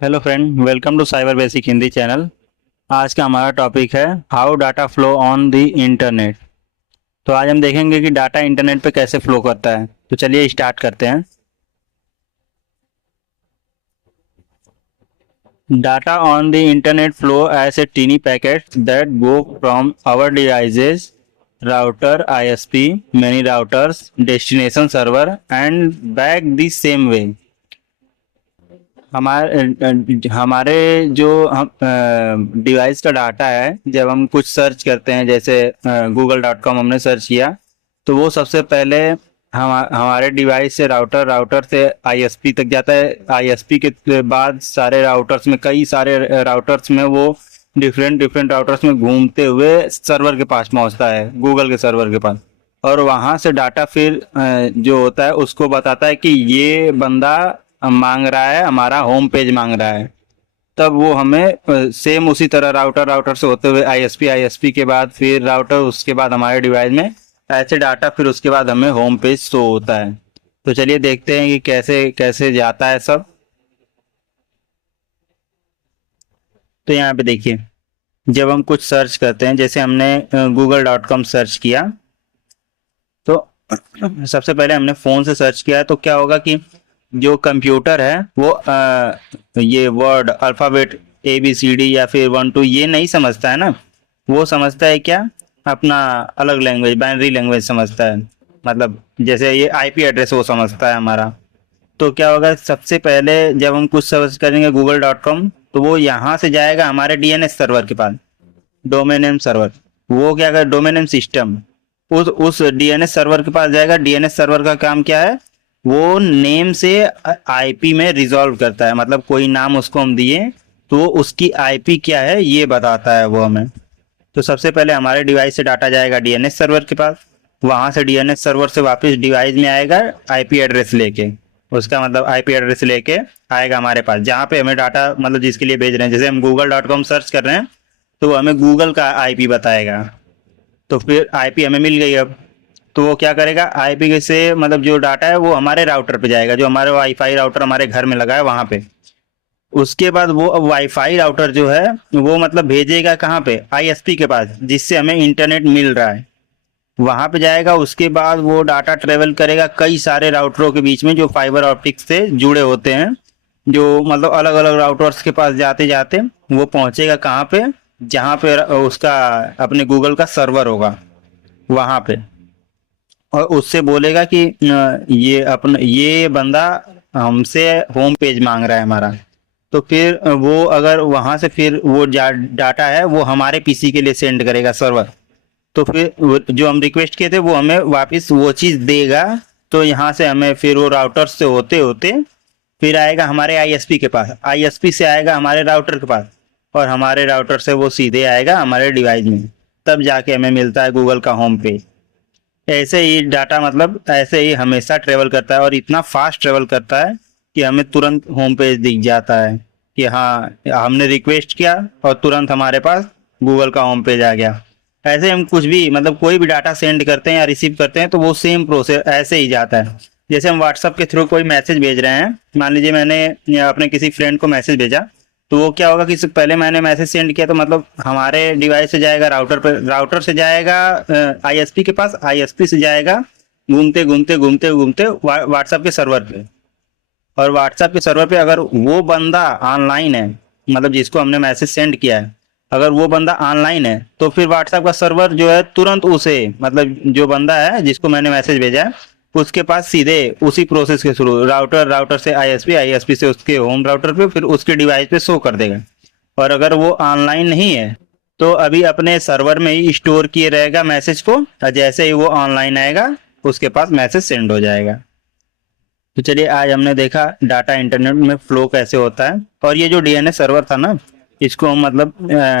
Hello friend, welcome to cyber basic Hindi channel. आज का हमारा टॉपिक है how data flow on the internet. तो आज हम देखेंगे कि डाटा इंटरनेट पे कैसे फ्लो करता है। तो चलिए स्टार्ट करते हैं। Data on the internet flow as a tiny packet that go from our devices, router, ISP, many routers, destination server and back the same way. हमारे जो हम डिवाइस का डाटा है, जब हम कुछ सर्च करते हैं, जैसे google.com हमने सर्च किया, तो वो सबसे पहले हमारे डिवाइस से राउटर, राउटर से आईएसपी तक जाता है। आईएसपी के बाद सारे राउटर्स में, कई सारे राउटर्स में वो डिफरेंट डिफरेंट राउटर्स में घूमते हुए सर्वर के पास पहुंचता है, गूगल के सर्वर के पास। और वहां से डाटा फिर जो होता है उसको बताता है कि ये बंदा मांग रहा है, हमारा होम पेज मांग रहा है। तब वो हमें सेम उसी तरह राउटर, राउटर से होते हुए आईएसपी, आईएसपी के बाद फिर राउटर, उसके बाद हमारे डिवाइस में ऐसे डाटा, फिर उसके बाद हमें होम पेज शो होता है। तो चलिए देखते हैं कि कैसे कैसे जाता है सब। तो यहाँ पे देखिए, जब हम कुछ सर्च करते हैं, जैसे हमने google.com सर्च किया, तो सबसे पहले हमने फ़ोन से सर्च किया, तो क्या होगा कि जो कंप्यूटर है वो ये वर्ड अल्फ़ाबेट ABCD या फिर 1 2 ये नहीं समझता है ना। वो समझता है क्या, अपना अलग लैंग्वेज, बाइनरी लैंग्वेज समझता है। मतलब जैसे ये आईपी एड्रेस वो समझता है हमारा। तो क्या होगा, सबसे पहले जब हम कुछ सर्च करेंगे google.com, तो वो यहाँ से जाएगा हमारे डीएनएस सर्वर के पास, डोमेन नेम सर्वर। वो क्या कर, डोमेन नेम सिस्टम उस डीएनएस सर्वर के पास जाएगा। डीएनएस सर्वर का काम क्या है, वो नेम से आईपी में रिजॉल्व करता है। मतलब कोई नाम उसको हम दिए तो उसकी आईपी क्या है ये बताता है वो हमें। तो सबसे पहले हमारे डिवाइस से डाटा जाएगा डीएनएस सर्वर के पास। वहां से डीएनएस सर्वर से वापस डिवाइस में आएगा आईपी एड्रेस लेके। उसका मतलब आईपी एड्रेस लेके आएगा हमारे पास, जहाँ पे हमें डाटा, मतलब जिसके लिए भेज रहे हैं। जैसे हम google.com सर्च कर रहे हैं, तो वो हमें गूगल का आईपी बताएगा। तो फिर आईपी हमें मिल गई अब। तो वो क्या करेगा, आईपी से मतलब जो डाटा है वो हमारे राउटर पे जाएगा, जो हमारे वाईफाई राउटर हमारे घर में लगा है वहां पे। उसके बाद वो वाईफाई राउटर जो है वो मतलब भेजेगा कहाँ पे, आईएसपी के पास, जिससे हमें इंटरनेट मिल रहा है। वहां पे जाएगा, उसके बाद वो डाटा ट्रेवल करेगा कई सारे राउटरों के बीच में जो फाइबर ऑप्टिक्स से जुड़े होते हैं। जो मतलब अलग अलग राउटर्स के पास जाते जाते वो पहुंचेगा कहाँ पे, जहाँ पे उसका अपने गूगल का सर्वर होगा वहां पे। और उससे बोलेगा कि ये अपना ये बंदा हमसे होम पेज मांग रहा है हमारा। तो फिर वो अगर वहां से फिर वो डाटा है वो हमारे पीसी के लिए सेंड करेगा सर्वर। तो फिर जो हम रिक्वेस्ट किए थे वो हमें वापस वो चीज़ देगा। तो यहाँ से हमें फिर वो राउटर से होते होते फिर आएगा हमारे आईएसपी के पास, आईएसपी से आएगा हमारे राउटर के पास, और हमारे राउटर से वो सीधे आएगा हमारे डिवाइस में। तब जाके हमें मिलता है गूगल का होम पेज। ऐसे ही डाटा मतलब ऐसे ही हमेशा ट्रेवल करता है, और इतना फास्ट ट्रेवल करता है कि हमें तुरंत होम पेज दिख जाता है कि हाँ, हमने रिक्वेस्ट किया और तुरंत हमारे पास गूगल का होम पेज आ गया। ऐसे हम कुछ भी, मतलब कोई भी डाटा सेंड करते हैं या रिसीव करते हैं तो वो सेम प्रोसेस ऐसे ही जाता है। जैसे हम व्हाट्सअप के थ्रू कोई मैसेज भेज रहे हैं, मान लीजिए मैंने अपने किसी फ्रेंड को मैसेज भेजा, तो वो क्या होगा कि पहले मैंने मैसेज सेंड किया, तो मतलब हमारे डिवाइस से जाएगा राउटर पर, राउटर से जाएगा आईएसपी के पास, आईएसपी से जाएगा घूमते घूमते घूमते घूमते व्हाट्सएप के सर्वर पे। और व्हाट्सएप के सर्वर पे अगर वो बंदा ऑनलाइन है, मतलब जिसको हमने मैसेज सेंड किया है, अगर वो बंदा ऑनलाइन है, तो फिर व्हाट्सएप का सर्वर जो है तुरंत उसे, मतलब जो बंदा है जिसको मैंने मैसेज भेजा है उसके पास सीधे उसी प्रोसेस के थ्रू राउटर, राउटर से आईएसपी, आईएसपी से उसके होम राउटर पे, फिर उसके डिवाइस पे शो कर देगा। और अगर वो ऑनलाइन नहीं है तो अभी अपने सर्वर में ही स्टोर किए रहेगा मैसेज को, और जैसे ही वो ऑनलाइन आएगा उसके पास मैसेज सेंड हो जाएगा। तो चलिए, आज हमने देखा डाटा इंटरनेट में फ्लो कैसे होता है। और ये जो डीएनएस सर्वर था ना, इसको हम मतलब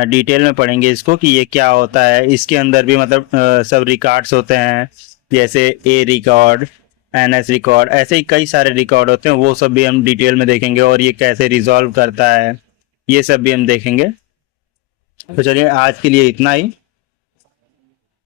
डिटेल में पढ़ेंगे इसको कि ये क्या होता है। इसके अंदर भी मतलब सब रिकॉर्ड्स होते हैं, जैसे ए रिकॉर्ड, एनएस रिकॉर्ड, ऐसे ही कई सारे रिकॉर्ड होते हैं। वो सब भी हम डिटेल में देखेंगे, और ये कैसे रिजॉल्व करता है ये सब भी हम देखेंगे। तो चलिए, आज के लिए इतना ही।